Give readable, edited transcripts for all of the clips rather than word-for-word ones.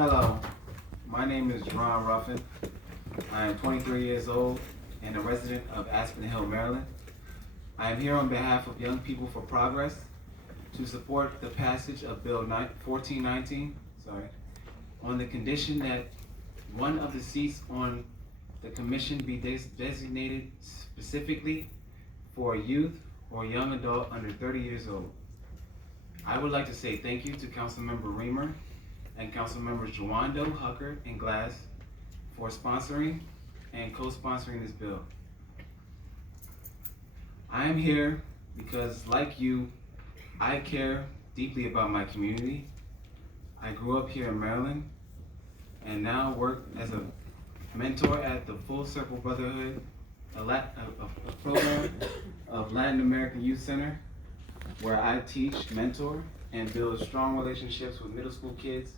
Hello, my name is Ron Ruffin. I am 23 years old and a resident of Aspen Hill, Maryland. I am here on behalf of Young People for Progress to support the passage of Bill 1419, on the condition that one of the seats on the commission be designated specifically for a youth or young adult under 30 years old. I would like to say thank you to Councilmember Reamer and Councilmembers Jawando, Huckert, and Glass for sponsoring and co-sponsoring this bill. I am here because, like you, I care deeply about my community. I grew up here in Maryland and now work as a mentor at the Full Circle Brotherhood, a program of Latin American Youth Center, where I teach, mentor, and build strong relationships with middle school kids.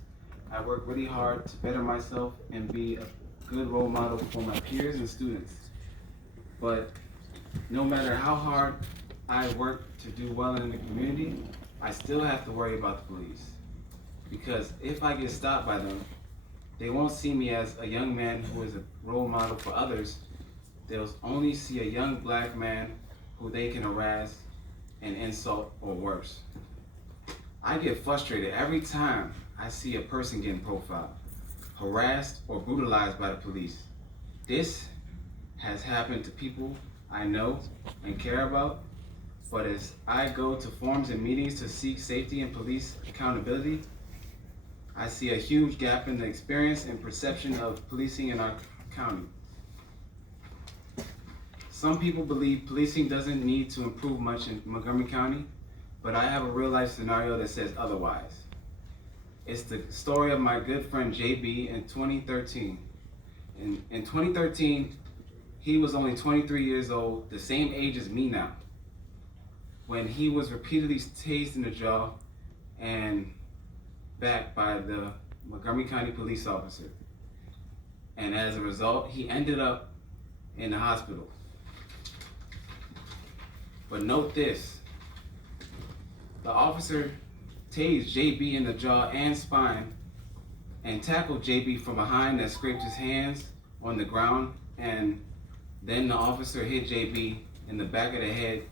I work really hard to better myself and be a good role model for my peers and students. But no matter how hard I work to do well in the community, I still have to worry about the police. Because if I get stopped by them, they won't see me as a young man who is a role model for others. They'll only see a young black man who they can harass and insult or worse. I get frustrated every time I see a person getting profiled, harassed, or brutalized by the police. This has happened to people I know and care about, but as I go to forums and meetings to seek safety and police accountability, I see a huge gap in the experience and perception of policing in our county. Some people believe policing doesn't need to improve much in Montgomery County, but I have a real life scenario that says otherwise. It's the story of my good friend JB in 2013. In 2013, he was only 23 years old, the same age as me now, when he was repeatedly tased in the jaw and back by the Montgomery County police officer. And as a result, he ended up in the hospital. But note this, the officer tased JB in the jaw and spine and tackled JB from behind that scraped his hands on the ground, and then the officer hit JB in the back of the head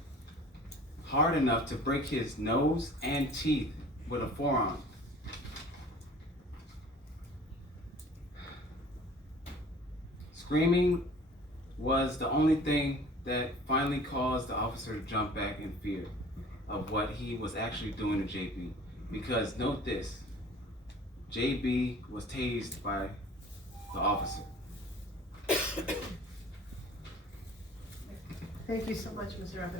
hard enough to break his nose and teeth with a forearm. Screaming was the only thing that finally caused the officer to jump back in fear of what he was actually doing to JB. Because note this, JB was tased by the officer. Thank you so much, Mr. Ruffin.